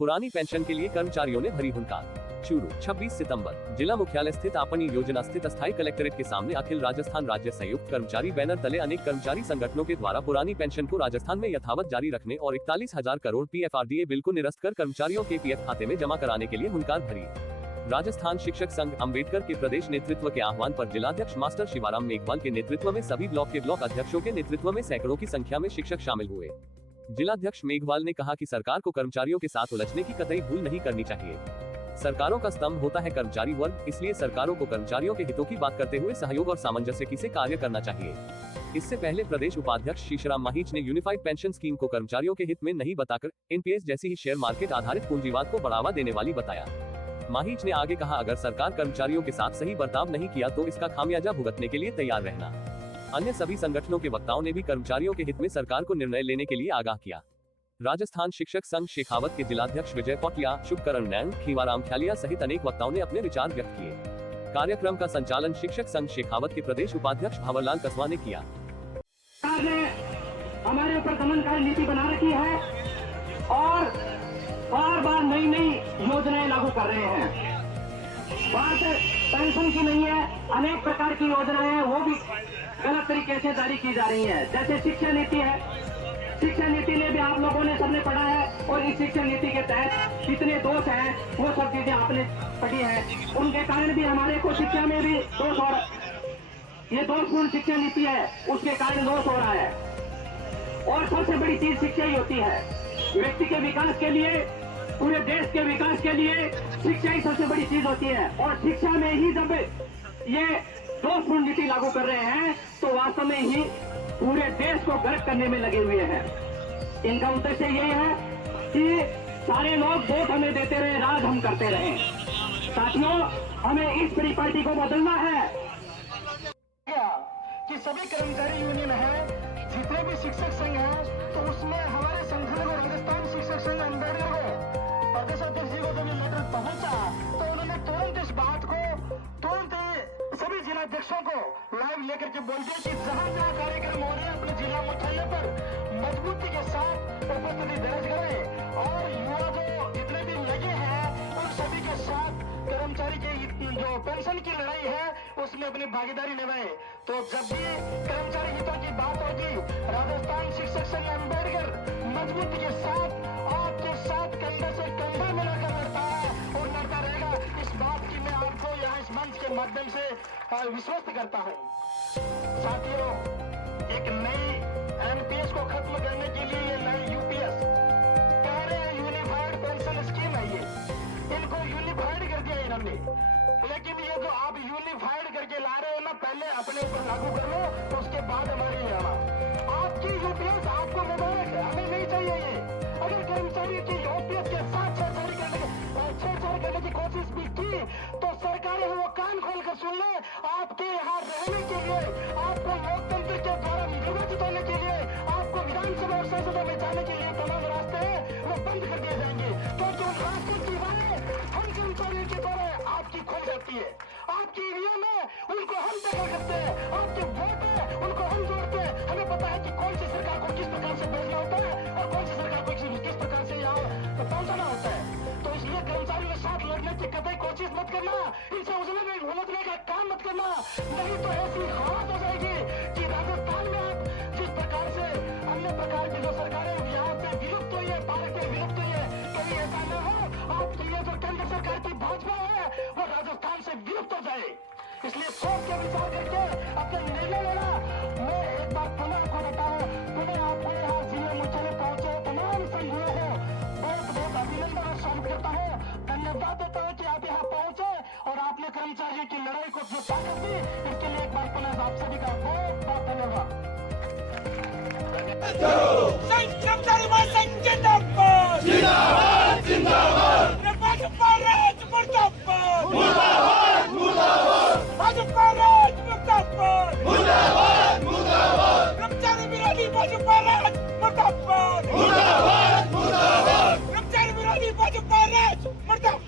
पुरानी पेंशन के लिए कर्मचारियों ने भरी हुंकार। चूरू 26 सितंबर जिला मुख्यालय स्थित आपनी योजना स्थित अस्थायी कलेक्ट्रेट के सामने अखिल राजस्थान राज्य संयुक्त कर्मचारी बैनर तले अनेक कर्मचारी संगठनों के द्वारा पुरानी पेंशन को राजस्थान में यथावत जारी रखने और 41,000 करोड़ PFRDA बिल को निरस्त कर कर्मचारियों के PF खाते में जमा कराने के लिए हुंकार भरी। राजस्थान शिक्षक संघ अम्बेडकर के प्रदेश नेतृत्व के आह्वान पर जिलाध्यक्ष मास्टर शिवाराम मेघवाल के नेतृत्व में सभी ब्लॉक के ब्लॉक अध्यक्षों के नेतृत्व में सैकड़ों की संख्या में शिक्षक शामिल हुए। जिलाध्यक्ष मेघवाल ने कहा कि सरकार को कर्मचारियों के साथ उलझने की कतई भूल नहीं करनी चाहिए। सरकारों का स्तंभ होता है कर्मचारी वर्ग, इसलिए सरकारों को कर्मचारियों के हितों की बात करते हुए सहयोग और सामंजस्य से कार्य करना चाहिए। इससे पहले प्रदेश उपाध्यक्ष शीशराम माहीच ने यूनिफाइड पेंशन स्कीम को कर्मचारियों के हित में नहीं बताकर एनपीएस जैसी ही शेयर मार्केट आधारित पूंजीवाद को बढ़ावा देने वाली बताया। माहीच ने आगे कहा, अगर सरकार कर्मचारियों के साथ सही बर्ताव नहीं किया तो इसका खामियाजा भुगतने के लिए तैयार रहना। अन्य सभी संगठनों के वक्ताओं ने भी कर्मचारियों के हित में सरकार को निर्णय लेने के लिए आगाह किया। राजस्थान शिक्षक संघ शेखावत के जिलाध्यक्ष विजय पौटिया, शुभकरण नैन, खीवाराम ख्यालिया सहित अनेक वक्ताओं ने अपने विचार व्यक्त किए। कार्यक्रम का संचालन शिक्षक संघ शेखावत के प्रदेश उपाध्यक्ष भंवरलाल कसवा ने किया। हमारे ऊपर दमनकारी नीति बना रखी है और बार बार नई नई योजनाएं लागू कर रहे हैं। बात पेंशन की नहीं है, अनेक प्रकार की योजनाएं हैं, वो भी गलत तरीके से जारी की जा रही है। जैसे शिक्षा नीति है, शिक्षा नीति ने भी आप लोगों ने सबने पढ़ा है और इस शिक्षा नीति के तहत कितने दोष हैं वो सब चीजें आपने पढ़ी है। उनके कारण भी हमारे को शिक्षा में भी दोष हो रहा, ये दोषपूर्ण शिक्षा नीति है, उसके कारण दोष हो रहा है। और सबसे बड़ी चीज शिक्षा ही होती है। व्यक्ति के विकास के लिए, पूरे देश के विकास के लिए शिक्षा ही सबसे बड़ी चीज होती है। और शिक्षा में ही जब ये दोषपूर्ण नीति लागू कर रहे हैं तो वास्तव में ही पूरे देश को गर्क करने में लगे हुए हैं। इनका उद्देश्य यही है कि सारे लोग वोट हमें देते रहे, राज हम करते रहे। साथियों, हमें इस बड़ी पार्टी को बदलना है कि सभी कर्मचारी यूनियन है, जितने भी शिक्षक संघ है, तो उसमें हमारे संगठन को, राजस्थान शिक्षक संघ अम्बेडकर को, प्रदेश अध्यक्ष जी को जब ये लेटर पहुंचा तो उन्होंने तुरंत इस बात को सभी जिलाध्यक्षों को लाइव लेकर के बोल दिया कि जहां जहां कार्यक्रम हो रहे हैं अपने जिला मुख्यालय पर मजबूती के साथ उपस्थिति दर्ज करें और युवा जो जितने भी लगे हैं उन सभी के साथ कर्मचारी की जो पेंशन की लड़ाई है उसमें अपनी भागीदारी निभाए। तो जब भी कर्मचारी हितों की बात होगी, राजस्थान शिक्षक संघ अम्बेडकर मजबूती के साथ आपके साथ कंधे से कंधा मिलाकर लड़ता है और लड़ता रहेगा। इस बात की मैं आपको यहाँ इस मंच के माध्यम से विश्वस्त करता हूँ। साथियों, एक नई एनपीएस को खत्म करने के लिए ये नई यूपीएस कह रहे हैं, यूनिफाइड पेंशन स्कीम है, ये इनको यूनिफाइड कर दिया इन्होंने। लेकिन ये जो आप यूनिफाइड करके ला रहे हो ना, पहले अपने ऊपर लागू कर लो तो उसके बाद हमारे लिए आना। आपकी यूपीएस आपको मुबारक है, हमें नहीं चाहिए ये। अगर कर्मचारी की यूपीएस के साथ छेड़छाड़ करने की कोशिश भी की तो सरकारें वो कान खोल कर सुन ले। आपके यहाँ रहने के लिए, आपको लोकतंत्र के द्वारा निर्वाचित होने के लिए, आपको विधानसभा और संसदों में जाने के लिए तमाम रास्ते हैं वो बंद कर दिए जाएंगे, क्योंकि उन रास्तों की राहें हम कर्मचारियों के द्वारा आपकी खुल जाती है। आपकी ईवीएम है, उनको हम टैकल करते हैं, आपके वोट है, उनको हम जोड़ते हैं। हमें पता है कि कौन सी सरकार को किस प्रकार से भेजना होता है और कौन सी सरकार को किस प्रकार से यहाँ पहुंचाना होता है। तो इसलिए कर्मचारियों के साथ लड़ने की कतई कोशिश मत करना, इनसे उलझने का काम मत करना, नहीं तो ऐसी हालत हो जाएगी कि राजस्थान में आप जिस प्रकार से अन्य प्रकार की जो सरकारें यहाँ से विलुप्त हुई है, भारत में विलुप्त हुई है, कहीं ऐसा न हो आपकी ये जो केंद्र सरकार की भाजपा है वो राजस्थान से विलुप्त हो जाए। इसलिए सोच के विचार करके अपने निर्णय लेना। मैं एक बात पुनः आपको बताऊं, पुनः आपको यहाँ जिला मुख्यालय पहुंचे तमाम संघों को बहुत बहुत अभिनंदन और स्वागत करता हूँ, धन्यवाद देता हूँ कि आप यहाँ पहुंचे और आपने कर्मचारियों की लड़ाई को जो ताकत दी, इसके लिए एक बार पुनः आप सभी का बहुत बहुत धन्यवाद। कर्मचारी महासंघ जिंदाबाद, जिंदाबाद, जिंदाबाद। भाजपा राज मुर्दाबाद, मुर्दाबाद, मुर्दाबाद। भाजपा राज मुर्दाबाद, मुर्दाबाद, मुर्दाबाद। कर्मचारी विरोधी भाजपा राज मुर्दाबाद, मुर्दाबाद, मुर्दाबाद। कर्मचारी विरोधी भाजपा राज मुर्दाबाद।